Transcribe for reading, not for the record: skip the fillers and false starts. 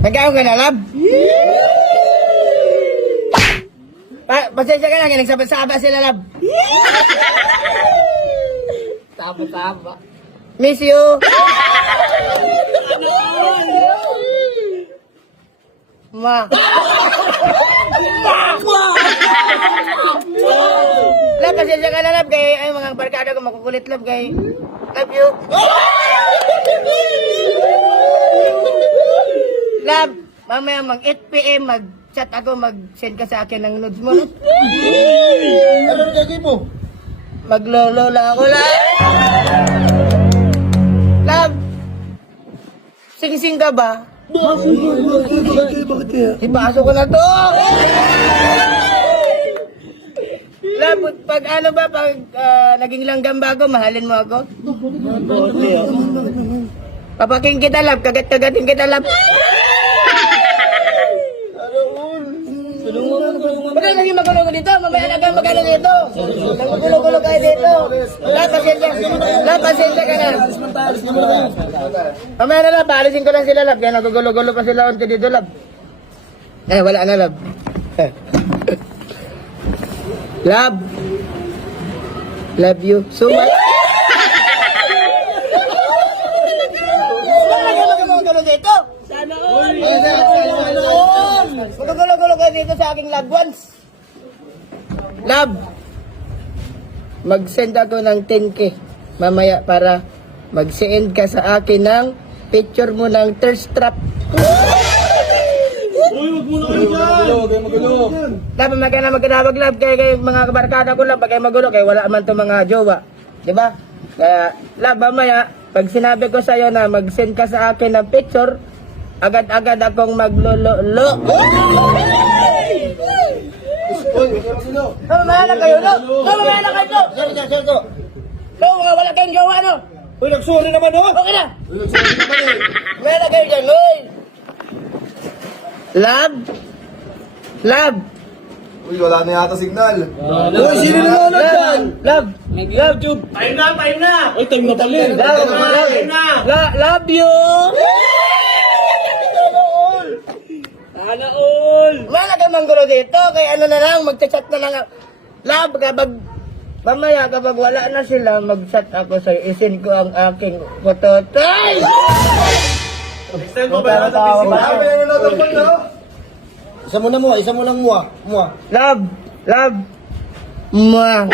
Nagkaon ka na, lab? Pasensya ka na, nagsaba-saba sila, lab. Tama. Miss you. Ma. Lab, pasensya ka na, lab. Kaya ay mga barkada ko makukulit, lab. Kaya love you. Lab, mamaya mag 8 PM mag-chat ako, mag-send ka sa akin ng nudes mo. No? Ano ang gagawin mo? Maglolo lang ako, lab. Lab, sing-sing ka ba? Bakit? Ipasok ko na to! Lab, pag ano ba, pag naging langgam ba ako, mahalin mo ako? Papaking kita, lab. Kagat-kagatin kita, lab. Bakit naging magulo ko dito? Mamaya na kayo magano dito. Magulo-gulo kayo dito. Lab, pasensya ka na. Mamaya na, lab. Paalisin ko lang sila, lab. Kaya nagugulo-gulo pa sila unti dito, lab. Wala na, lab. Love. Love you so much. Magugulo dito. Sana all! Magugulo kayo dito sa aking loved ones. Love. Mag-send ako ng 10K mamaya para mag-send ka sa akin ng picture mo ng thirst trap. Lab, magkanawag lab kaya mga kabarkada ko lab, kaya magulo kaya wala man to mga jowa. Diba? Kaya lab, mamaya, pag sinabi ko sa'yo na mag-send ka sa akin ng picture, agad-agad akong maglolo-lo. Mamaya na kayo, no? Mamaya na kayo, no? Serto. No, mga wala kayong jowa, no? Uy, nagsorry naman, oh! Okay na! Uy, nagsorry naman, eh! Mamaya na kayo dyan, oy! Lab! Lab! Uy, wala na yata signal. Uy, sino nanonood dyan? Lab! Lab! Time na! Uy, time na pala eh. Love you! Sana all! Wala ka manggulo dito, kaya ano na lang, magchat-chat na lang. Lab, kapag mamaya, kapag wala na sila, mag-chat ako sa'yo, isin ko ang aking pototay! Isa mo na mo, isa mo lang mo, ah. Love! Love! Mwah!